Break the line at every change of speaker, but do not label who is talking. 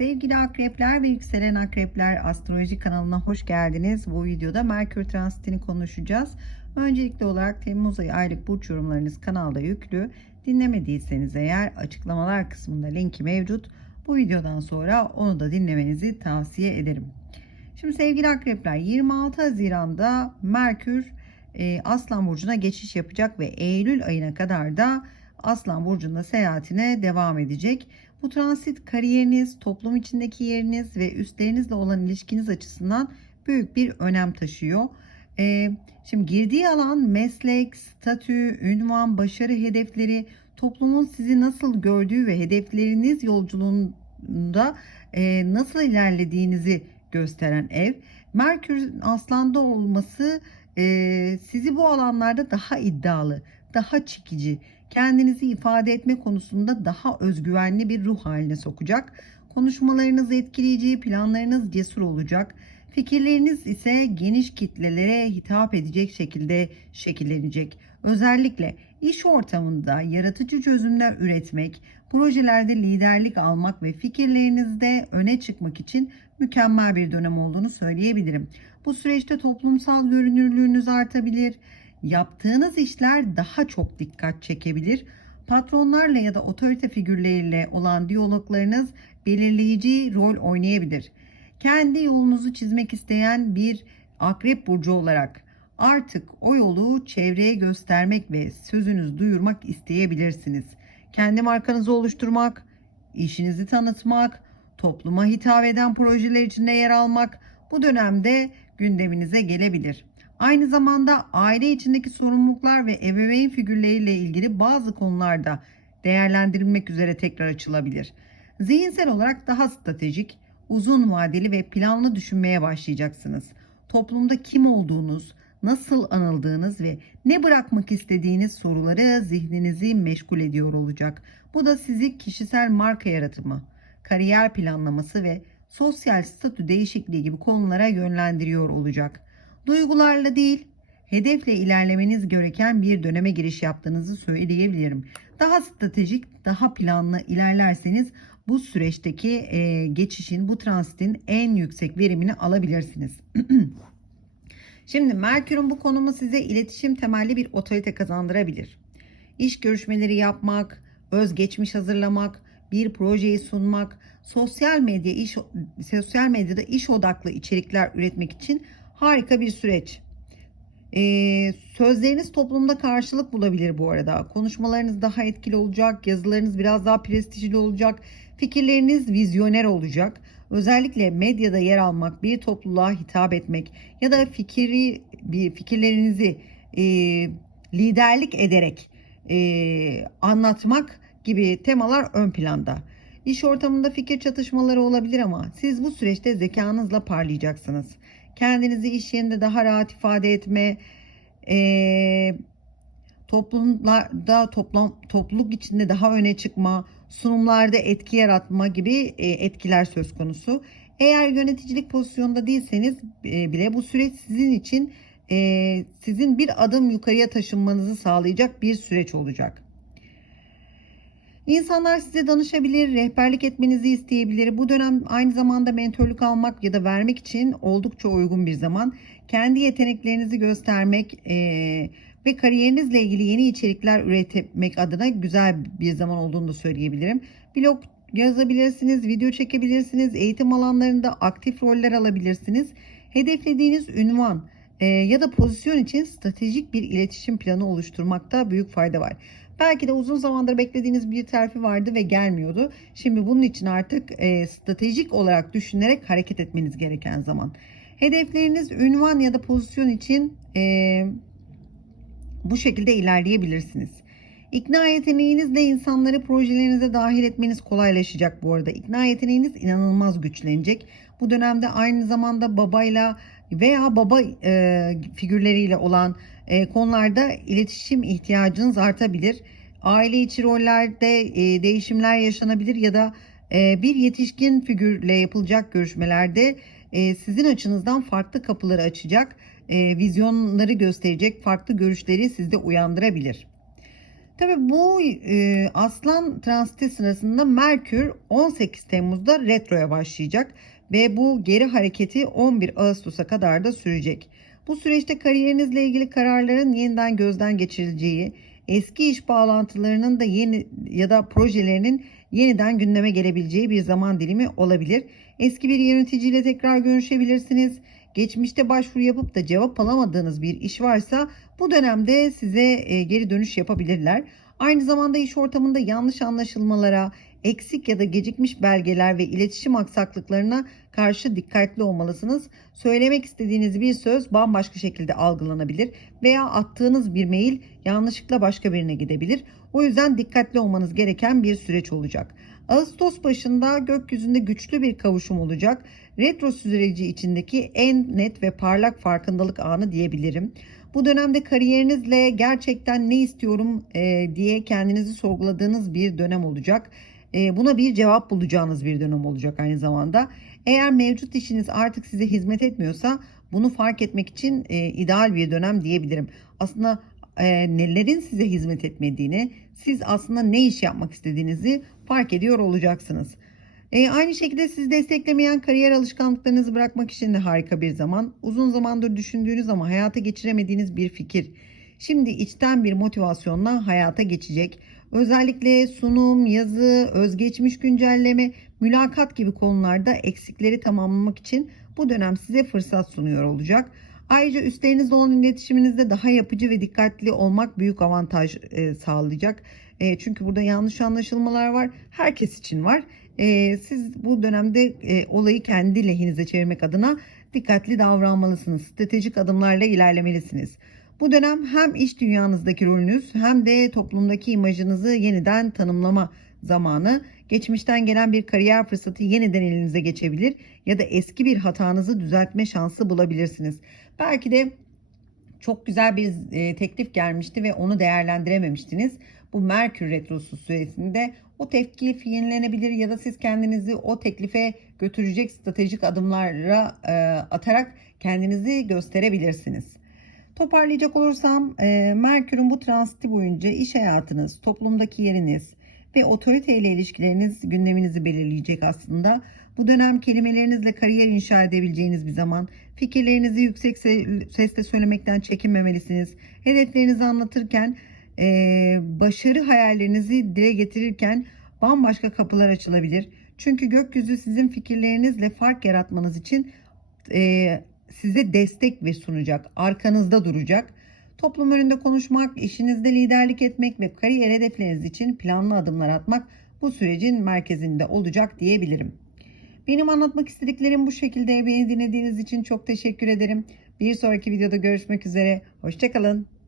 Sevgili akrepler ve yükselen akrepler astroloji kanalına hoş geldiniz. Bu videoda Merkür transitini konuşacağız. Öncelikli olarak Temmuz ayı aylık burç yorumlarınız kanalda yüklü. Dinlemediyseniz eğer açıklamalar kısmında linki mevcut. Bu videodan sonra onu da dinlemenizi tavsiye ederim. Şimdi sevgili akrepler 26 Haziran'da Merkür e, Aslan Burcu'na geçiş yapacak ve Eylül ayına kadar da Aslan Burcu'nda seyahatine devam edecek. Bu transit kariyeriniz, toplum içindeki yeriniz ve üstlerinizle olan ilişkiniz açısından büyük bir önem taşıyor. Ee, şimdi girdiği alan meslek, statü, ünvan, başarı hedefleri, toplumun sizi nasıl gördüğü ve hedefleriniz yolculuğunda e, nasıl ilerlediğinizi gösteren ev. Merkür Aslan'da olması e, sizi bu alanlarda daha iddialı, daha çekici, kendinizi ifade etme konusunda daha özgüvenli bir ruh haline sokacak. Konuşmalarınız etkileyici, planlarınız cesur olacak. Fikirleriniz ise geniş kitlelere hitap edecek şekilde şekillenecek. Özellikle iş ortamında yaratıcı çözümler üretmek, projelerde liderlik almak ve fikirlerinizde öne çıkmak için mükemmel bir dönem olduğunu söyleyebilirim. Bu süreçte toplumsal görünürlüğünüz artabilir yaptığınız işler daha çok dikkat çekebilir. Patronlarla ya da otorite figürleriyle olan diyaloglarınız belirleyici rol oynayabilir. Kendi yolunuzu çizmek isteyen bir akrep burcu olarak artık o yolu çevreye göstermek ve sözünüzü duyurmak isteyebilirsiniz. Kendi markanızı oluşturmak, işinizi tanıtmak, topluma hitap eden projeler içinde yer almak bu dönemde gündeminize gelebilir. Aynı zamanda aile içindeki sorumluluklar ve ebeveyn figürleriyle ilgili bazı konularda değerlendirilmek üzere tekrar açılabilir. Zihinsel olarak daha stratejik, uzun vadeli ve planlı düşünmeye başlayacaksınız. Toplumda kim olduğunuz, nasıl anıldığınız ve ne bırakmak istediğiniz soruları zihninizi meşgul ediyor olacak. Bu da sizi kişisel marka yaratımı, kariyer planlaması ve sosyal statü değişikliği gibi konulara yönlendiriyor olacak. Duygularla değil, hedefle ilerlemeniz gereken bir döneme giriş yaptığınızı söyleyebilirim. Daha stratejik, daha planlı ilerlerseniz bu süreçteki e, geçişin, bu transitin en yüksek verimini alabilirsiniz. Şimdi Merkür'ün bu konumu size iletişim temelli bir otorite kazandırabilir. İş görüşmeleri yapmak, özgeçmiş hazırlamak, bir projeyi sunmak, sosyal medya iş sosyal medyada iş odaklı içerikler üretmek için harika bir süreç. Ee, sözleriniz toplumda karşılık bulabilir bu arada. Konuşmalarınız daha etkili olacak, yazılarınız biraz daha prestijli olacak, fikirleriniz vizyoner olacak. Özellikle medyada yer almak, bir topluluğa hitap etmek ya da fikri bir fikirlerinizi e, liderlik ederek e, anlatmak gibi temalar ön planda. İş ortamında fikir çatışmaları olabilir ama siz bu süreçte zekanızla parlayacaksınız. Kendinizi iş yerinde daha rahat ifade etme, e, toplumlarda toplum, topluluk içinde daha öne çıkma, sunumlarda etki yaratma gibi e, etkiler söz konusu. Eğer yöneticilik pozisyonda değilseniz e, bile bu süreç sizin için e, sizin bir adım yukarıya taşınmanızı sağlayacak bir süreç olacak. İnsanlar size danışabilir, rehberlik etmenizi isteyebilir. Bu dönem aynı zamanda mentörlük almak ya da vermek için oldukça uygun bir zaman. Kendi yeteneklerinizi göstermek e, ve kariyerinizle ilgili yeni içerikler üretmek adına güzel bir zaman olduğunu da söyleyebilirim. Blog yazabilirsiniz, video çekebilirsiniz, eğitim alanlarında aktif roller alabilirsiniz. Hedeflediğiniz ünvan e, ya da pozisyon için stratejik bir iletişim planı oluşturmakta büyük fayda var. Belki de uzun zamandır beklediğiniz bir terfi vardı ve gelmiyordu. Şimdi bunun için artık e, stratejik olarak düşünerek hareket etmeniz gereken zaman. Hedefleriniz ünvan ya da pozisyon için e, bu şekilde ilerleyebilirsiniz. İkna yeteneğinizle insanları projelerinize dahil etmeniz kolaylaşacak bu arada. İkna yeteneğiniz inanılmaz güçlenecek. Bu dönemde aynı zamanda babayla veya baba e, figürleriyle olan e, konularda iletişim ihtiyacınız artabilir. Aile içi rollerde e, değişimler yaşanabilir ya da e, bir yetişkin figürle yapılacak görüşmelerde e, sizin açınızdan farklı kapıları açacak, e, vizyonları gösterecek farklı görüşleri sizde uyandırabilir. Tabii bu e, Aslan transiti sırasında Merkür 18 Temmuz'da retroya başlayacak ve bu geri hareketi 11 Ağustos'a kadar da sürecek. Bu süreçte kariyerinizle ilgili kararların yeniden gözden geçirileceği, eski iş bağlantılarının da yeni ya da projelerinin yeniden gündeme gelebileceği bir zaman dilimi olabilir. Eski bir yöneticiyle tekrar görüşebilirsiniz. Geçmişte başvuru yapıp da cevap alamadığınız bir iş varsa bu dönemde size e, geri dönüş yapabilirler. Aynı zamanda iş ortamında yanlış anlaşılmalara, eksik ya da gecikmiş belgeler ve iletişim aksaklıklarına karşı dikkatli olmalısınız. Söylemek istediğiniz bir söz bambaşka şekilde algılanabilir veya attığınız bir mail yanlışlıkla başka birine gidebilir. O yüzden dikkatli olmanız gereken bir süreç olacak. Ağustos başında gökyüzünde güçlü bir kavuşum olacak. Retro süreci içindeki en net ve parlak farkındalık anı diyebilirim. Bu dönemde kariyerinizle gerçekten ne istiyorum diye kendinizi sorguladığınız bir dönem olacak. E, buna bir cevap bulacağınız bir dönem olacak aynı zamanda. Eğer mevcut işiniz artık size hizmet etmiyorsa bunu fark etmek için e, ideal bir dönem diyebilirim. Aslında e, nelerin size hizmet etmediğini, siz aslında ne iş yapmak istediğinizi fark ediyor olacaksınız. E, aynı şekilde sizi desteklemeyen kariyer alışkanlıklarınızı bırakmak için de harika bir zaman. Uzun zamandır düşündüğünüz ama hayata geçiremediğiniz bir fikir. Şimdi içten bir motivasyonla hayata geçecek. Özellikle sunum, yazı, özgeçmiş güncelleme, mülakat gibi konularda eksikleri tamamlamak için bu dönem size fırsat sunuyor olacak. Ayrıca üstlerinizle olan iletişiminizde daha yapıcı ve dikkatli olmak büyük avantaj e, sağlayacak. E, çünkü burada yanlış anlaşılmalar var. Herkes için var. E, siz bu dönemde e, olayı kendi lehinize çevirmek adına dikkatli davranmalısınız. Stratejik adımlarla ilerlemelisiniz. Bu dönem hem iş dünyanızdaki rolünüz hem de toplumdaki imajınızı yeniden tanımlama zamanı. Geçmişten gelen bir kariyer fırsatı yeniden elinize geçebilir ya da eski bir hatanızı düzeltme şansı bulabilirsiniz. Belki de çok güzel bir e, teklif gelmişti ve onu değerlendirememiştiniz. Bu Merkür Retrosu süresinde o teklif yenilenebilir ya da siz kendinizi o teklife götürecek stratejik adımlara e, atarak kendinizi gösterebilirsiniz. Toparlayacak olursam e, Merkür'ün bu transiti boyunca iş hayatınız, toplumdaki yeriniz ve otorite ile ilişkileriniz gündeminizi belirleyecek aslında. Bu dönem kelimelerinizle kariyer inşa edebileceğiniz bir zaman. Fikirlerinizi yüksek sesle söylemekten çekinmemelisiniz. Hedeflerinizi anlatırken, e, başarı hayallerinizi dile getirirken bambaşka kapılar açılabilir. Çünkü gökyüzü sizin fikirlerinizle fark yaratmanız için e, size destek ve sunacak, arkanızda duracak. Toplum önünde konuşmak, işinizde liderlik etmek ve kariyer hedefleriniz için planlı adımlar atmak bu sürecin merkezinde olacak diyebilirim. Benim anlatmak istediklerim bu şekilde. Beni dinlediğiniz için çok teşekkür ederim. Bir sonraki videoda görüşmek üzere. Hoşçakalın.